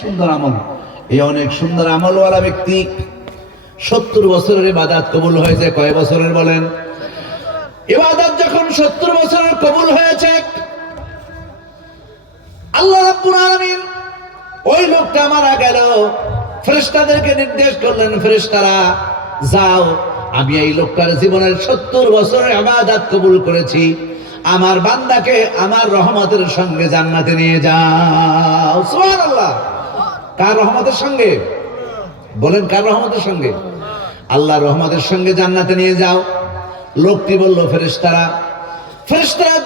সুন্দর আমল, এই অনেক সুন্দর আমলওয়ালা ব্যক্তি 70 বছরের ইবাদত কবুল হয়েছে। কয় বছরের বলেন? ইবাদত যখন 70 বছরের কবুল হয়েছে, আল্লাহ রাব্বুল আলামিন ওই লোকটা মারা গেল, ফেরেশতাদেরকে নির্দেশ করলেন, ফেরেশতারা যাও, আমি এই লোকটার জীবনের 70 বছরের ইবাদত কবুল করেছি, আমার বান্দাকে আমার রহমতের সঙ্গে জান্নাতে নিয়ে যাও। সুবহানাল্লাহ। কার রহমতের সঙ্গে বলেন? কার রহমতের সঙ্গে? আল্লাহর রহমতের সঙ্গে জান্নাতে নিয়ে যাও। লোকটি বলল, ফেরেশতারা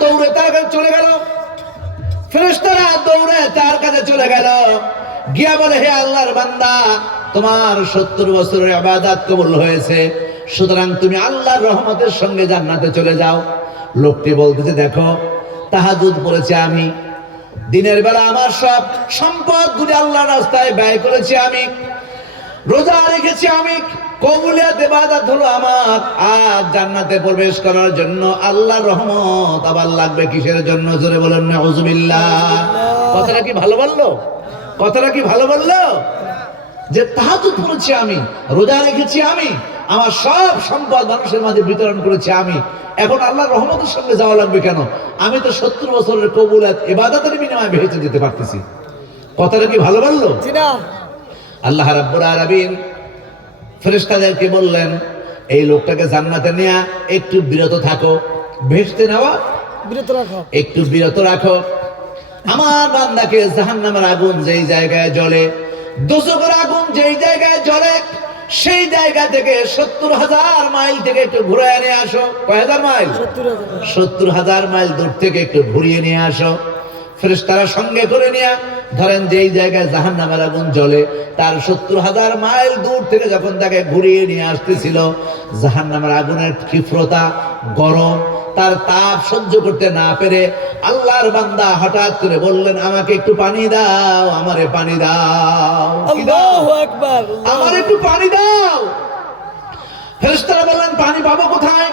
দৌড়ে তার কাছে চলে গেল। ফেরেশতারা দৌড়ে তার কাছে চলে গেল, গিয়া বলে, হে আল্লাহর বান্দা, তোমার 70 বছরের ইবাদত কবুল হয়েছে, সুতরাং তুমি আল্লাহর রহমতের সঙ্গে জান্নাতে চলে যাও। লোকটি বলতেছে, দেখো, তাহাজ্জুদ পড়েছি আমি, দিনের বেলা আমার সব সম্পদ গুলি আল্লাহর রাস্তায় ব্যয় করেছি আমি, রোজা রেখেছি আমি, কবুলিয়াত ইবাদত হলো আমার। আর জান্নাতে প্রবেশ করার জন্য আল্লাহর রহমত আবার লাগবে কিসের জন্য? জোরে বলেন নাউজুবিল্লাহ। কথাটা কি ভালো বললো? কথাটা কি ভালো বললো? যে তাহাজ্জুদ পড়েছি আমি, রোজা রেখেছি আমি, আমার সব সম্পদ মানুষের মাঝে বিতরণ করেছি আমি, এখন আল্লাহর রহমতের সঙ্গে যাওয়া লাগবে কেন? আমি তো 70 বছরের কবুলিয়াত ইবাদতের বিনিময়ে বেহেশতে যেতে পারতেছি। কথাটা কি ভালো বললো? আল্লাহ রাব্বুল আলামিন ফেরেশতাদেরকে বললেন, এই লোকটাকে জান্নাতে নেয়া একটু বিরত থাকো, বেহেশতে নেওয়া একটু বিরত রাখো। আমার বান্দাকে জাহান্নামের আগুন যেই জায়গায় জ্বলে, দোজখের আগুন যেই জায়গায় জ্বলে, সেই জায়গা থেকে 70,000 মাইল থেকে একটু ঘুরিয়ে নিয়ে আসো। কয় হাজার মাইল? 70,000 মাইল দূর থেকে একটু ঘুরিয়ে নিয়ে আসো। ফেরেশতারা সঙ্গে করে নিয়ে, ধরেন যেই জায়গায় জাহান্নামের আগুন জ্বলে, তার 70,000 মাইল দূর থেকে যখন তাকে ঘুরিয়ে নিয়ে আসতেছিল, জাহান্নামের আগুনের তীব্রতা, গরম, তার তাপ সহ্য করতে না পেরে আল্লাহর বান্দা হঠাৎ করে বললেন, আমাকে একটু পানি দাও, আমারে পানি দাও, আল্লাহু আকবার, আমার একটু পানি দাও। ফেরেশতারা বললেন, পানি পাবো কোথায়?